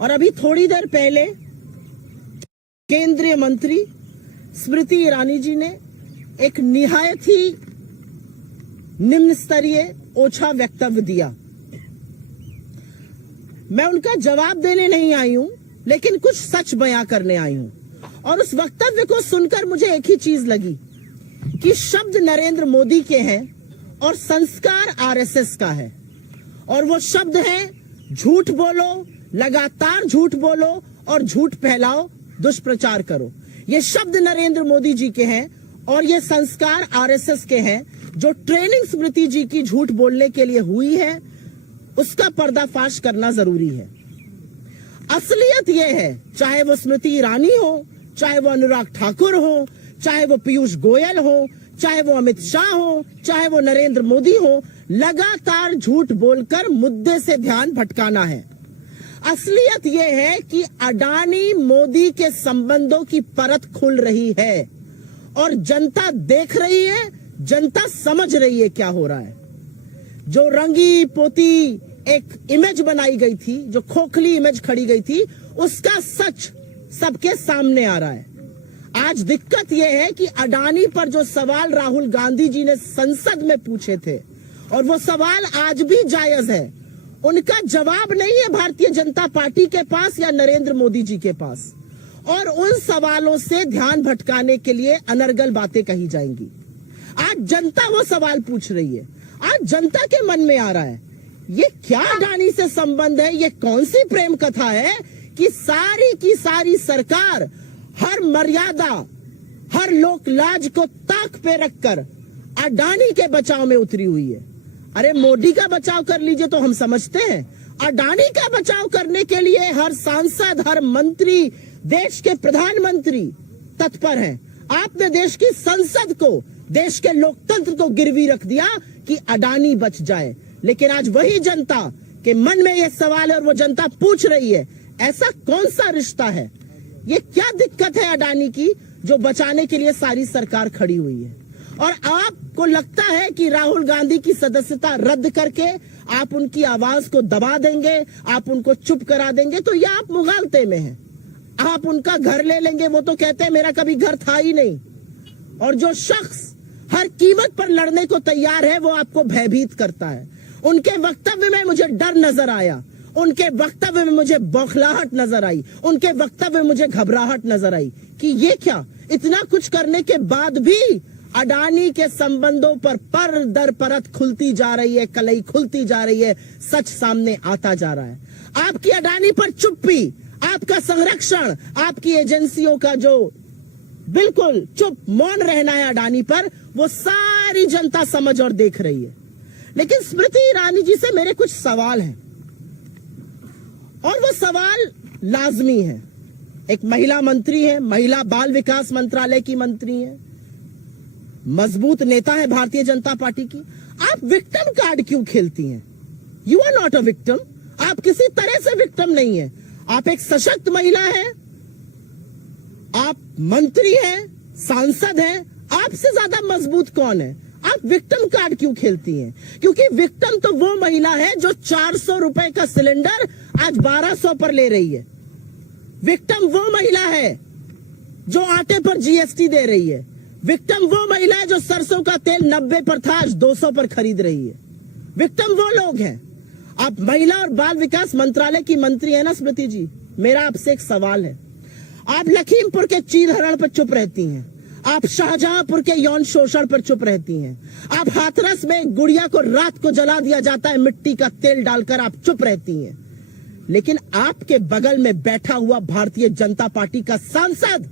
और अभी थोड़ी देर पहले केंद्रीय मंत्री स्मृति ईरानी जी ने एक निहायत ही निम्न स्तरीय ओछा वक्तव्य दिया। मैं उनका जवाब देने नहीं आई हूं, लेकिन कुछ सच बयां करने आई हूं। और उस वक्तव्य को सुनकर मुझे एक ही चीज लगी कि शब्द नरेंद्र मोदी के हैं और संस्कार आरएसएस का है। और वो शब्द है झूठ बोलो, लगातार झूठ बोलो और झूठ फैलाओ, दुष्प्रचार करो। ये शब्द नरेंद्र मोदी जी के हैं और ये संस्कार आरएसएस के हैं। जो ट्रेनिंग स्मृति जी की झूठ बोलने के लिए हुई है, उसका पर्दाफाश करना जरूरी है। असलियत यह है, चाहे वो स्मृति ईरानी हो, चाहे वो अनुराग ठाकुर हो, चाहे वो पीयूष गोयल हो, चाहे वो अमित शाह हो, चाहे वो नरेंद्र मोदी हो, लगातार झूठ बोलकर मुद्दे से ध्यान भटकाना है। असलियत यह है कि अडानी मोदी के संबंधों की परत खुल रही है और जनता देख रही है, जनता समझ रही है क्या हो रहा है। जो रंगी पोती एक इमेज बनाई गई थी, जो खोखली इमेज खड़ी गई थी, उसका सच सबके सामने आ रहा है। आज दिक्कत यह है कि अडानी पर जो सवाल राहुल गांधी जी ने संसद में पूछे थे, और वो सवाल आज भी जायज है, उनका जवाब नहीं है भारतीय जनता पार्टी के पास या नरेंद्र मोदी जी के पास। और उन सवालों से ध्यान भटकाने के लिए अनर्गल बातें कही जाएंगी। आज जनता वो सवाल पूछ रही है। आज जनता के मन में आ रहा है, ये क्या अडानी से संबंध है, ये कौन सी प्रेम कथा है कि सारी की सारी सरकार हर मर्यादा, हर लोक लाज को ताक पे रखकर अडानी के बचाव में उतरी हुई है। अरे मोदी का बचाव कर लीजिए तो हम समझते हैं, अडानी का बचाव करने के लिए हर सांसद, हर मंत्री, देश के प्रधानमंत्री तत्पर हैं। आपने देश की संसद को, देश के लोकतंत्र को गिरवी रख दिया कि अडानी बच जाए। लेकिन आज वही जनता के मन में यह सवाल है और वो जनता पूछ रही है, ऐसा कौन सा रिश्ता है, ये क्या दिक्कत है अडानी की जो बचाने के लिए सारी सरकार खड़ी हुई है। और आपको लगता है कि राहुल गांधी की सदस्यता रद्द करके आप उनकी आवाज को दबा देंगे, आप उनको चुप करा देंगे, तो ये आप मुगालते में हैं। आप उनका घर ले लेंगे, वो तो कहते हैं मेरा कभी घर था ही नहीं। और जो शख्स हर कीमत पर लड़ने को तैयार है, वो आपको भयभीत करता है। उनके वक्तव्य में मुझे डर नजर आया, उनके वक्तव्य में मुझे बौखलाहट नजर आई, उनके वक्तव्य में मुझे घबराहट नजर आई कि ये क्या, इतना कुछ करने के बाद भी अडानी के संबंधों पर दर परत खुलती जा रही है, कलई खुलती जा रही है, सच सामने आता जा रहा है। आपकी अडानी पर चुप्पी, आपका संरक्षण, आपकी एजेंसियों का जो बिल्कुल चुप मौन रहना है अडानी पर, वो सारी जनता समझ और देख रही है। लेकिन स्मृति ईरानी जी से मेरे कुछ सवाल हैं और वो सवाल लाजमी है। एक महिला मंत्री है, महिला बाल विकास मंत्रालय की मंत्री है, मजबूत नेता है भारतीय जनता पार्टी की। आप विक्टिम कार्ड क्यों खेलती हैं? You are not a victim, आप किसी तरह से विक्टिम नहीं है। आप एक सशक्त महिला है, आप मंत्री हैं, सांसद हैं, आपसे ज्यादा मजबूत कौन है? आप विक्टिम कार्ड क्यों खेलती हैं? क्योंकि विक्टिम तो वो महिला है जो 400 रुपए का सिलेंडर आज 1200 पर ले रही है। विक्टिम वो महिला है जो आटे पर जीएसटी दे रही है। विक्टिम वो महिला है जो सरसों का तेल 90 पर था, आज 200 पर खरीद रही है। विक्टिम वो लोग हैं। आप महिला और बाल विकास मंत्रालय की मंत्री है ना स्मृति जी, मेरा आपसे एक सवाल है। आप लखीमपुर के चीरहरण पर चुप रहती हैं, आप शाहजहांपुर के यौन शोषण पर चुप रहती हैं, आप हाथरस में गुड़िया को रात को जला दिया जाता है मिट्टी का तेल डालकर, आप चुप रहती हैं। लेकिन आपके बगल में बैठा हुआ भारतीय जनता पार्टी का सांसद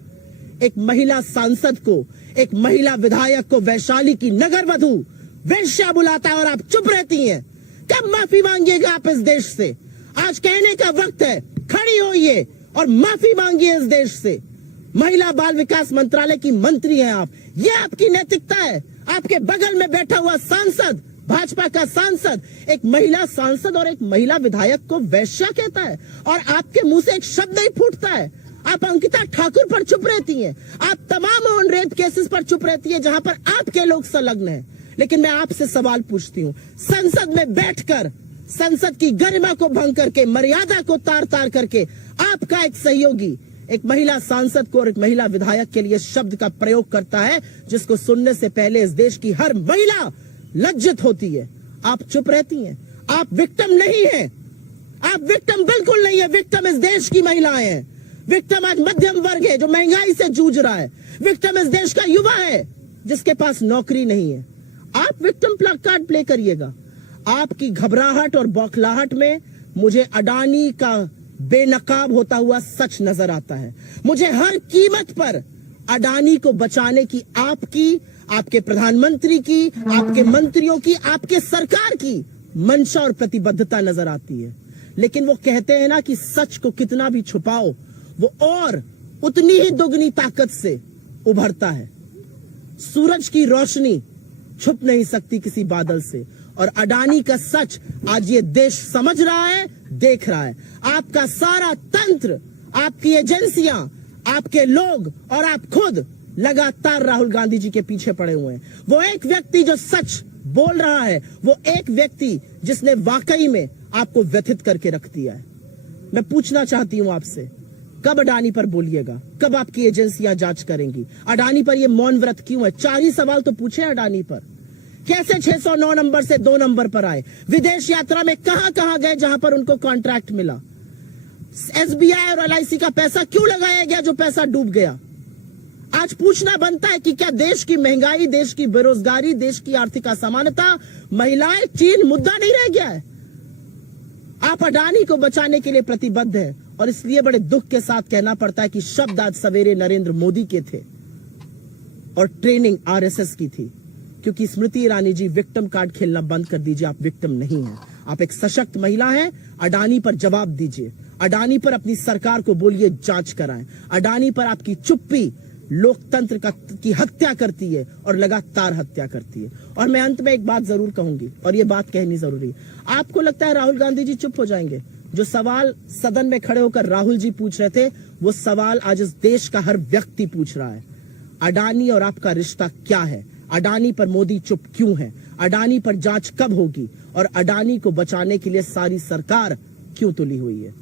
एक महिला सांसद को, एक महिला विधायक को वैशाली की नगर वधू वेश्या बुलाता है और आप चुप रहती हैं। कब माफी मांगिएगा आप इस देश से? आज कहने का वक्त है, खड़ी होइए और माफी मांगिए इस देश से। महिला बाल विकास मंत्रालय की मंत्री हैं आप, ये आपकी नैतिकता है? आपके बगल में बैठा हुआ सांसद, भाजपा का सांसद, एक महिला सांसद और एक महिला विधायक को वैश्या कहता है और आपके मुंह से एक शब्द नहीं फूटता है। आप अंकिता ठाकुर पर चुप रहती हैं, आप तमाम उन रेप केसेस पर चुप रहती हैं जहां पर आपके लोग संलग्न हैं। लेकिन मैं आपसे सवाल पूछती हूं, संसद में बैठकर संसद की गरिमा को भंग करके, मर्यादा को तार तार करके आपका एक सहयोगी एक महिला सांसद को और एक महिला विधायक के लिए शब्द का प्रयोग करता है जिसको सुनने से पहले इस देश की हर महिला लज्जित होती है। आप चुप रहती हैं। आप विक्टिम नहीं है, आप विक्टिम बिल्कुल नहीं है। विक्टिम इस देश की महिलाएं हैं। विक्टिम आज मध्यम वर्ग है जो महंगाई से जूझ रहा है। विक्टिम इस देश का युवा है जिसके पास नौकरी नहीं है। आप विक्टिम कार्ड प्ले करिएगा। आपकी घबराहट और बौखलाहट में मुझे अडानी का बेनकाब होता हुआ सच नजर आता है। मुझे हर कीमत पर अडानी को बचाने की आपकी, आपके प्रधानमंत्री की, आपके मंत्रियों की, आपके सरकार की मंशा और प्रतिबद्धता नजर आती है। लेकिन वो कहते हैं ना कि सच को कितना भी छुपाओ वो और उतनी ही दुगनी ताकत से उभरता है। सूरज की रोशनी छुप नहीं सकती किसी बादल से, और अडानी का सच आज ये देश समझ रहा है, देख रहा है। आपका सारा तंत्र, आपकी एजेंसियां, आपके लोग और आप खुद लगातार राहुल गांधी जी के पीछे पड़े हुए हैं। वो एक व्यक्ति जो सच बोल रहा है, वो एक व्यक्ति जिसने वाकई में आपको व्यथित करके रख दिया है। मैं पूछना चाहती हूं आपसे, कब अडानी पर बोलिएगा? कब आपकी एजेंसियां जांच करेंगी? अडानी पर ये मौन व्रत क्यों है? 4 ही सवाल तो पूछे अडानी पर। कैसे 609 नंबर से 2 नंबर पर आए? विदेश यात्रा में कहां कहां गए जहां पर उनको कॉन्ट्रैक्ट मिला? एसबीआई और एलआईसी का पैसा क्यों लगाया गया जो पैसा डूब गया? आज पूछना बनता है कि क्या देश की महंगाई, देश की बेरोजगारी, देश की आर्थिक असमानता, महिलाएं, चीन मुद्दा नहीं रह गया है? आप अडानी को बचाने के लिए प्रतिबद्ध है, और इसलिए बड़े दुख के साथ कहना पड़ता है कि शब्द आज सवेरे नरेंद्र मोदी के थे और ट्रेनिंग आरएसएस की थी। क्योंकि स्मृति ईरानी जी, विक्टिम कार्ड खेलना बंद कर दीजिए। आप विक्टिम नहीं हैं, आप एक सशक्त महिला हैं। अडानी पर जवाब दीजिए। अडानी पर अपनी सरकार को बोलिए जांच कराएं। अडानी पर आपकी चुप्पी लोकतंत्र की हत्या करती है और लगातार हत्या करती है। और मैं अंत में एक बात जरूर कहूंगी, और ये बात कहनी जरूरी है। आपको लगता है राहुल गांधी जी चुप हो जाएंगे? जो सवाल सदन में खड़े होकर राहुल जी पूछ रहे थे, वो सवाल आज इस देश का हर व्यक्ति पूछ रहा है। अडानी और आपका रिश्ता क्या है? अडानी पर मोदी चुप क्यों है? अडानी पर जांच कब होगी? और अडानी को बचाने के लिए सारी सरकार क्यों तुली हुई है?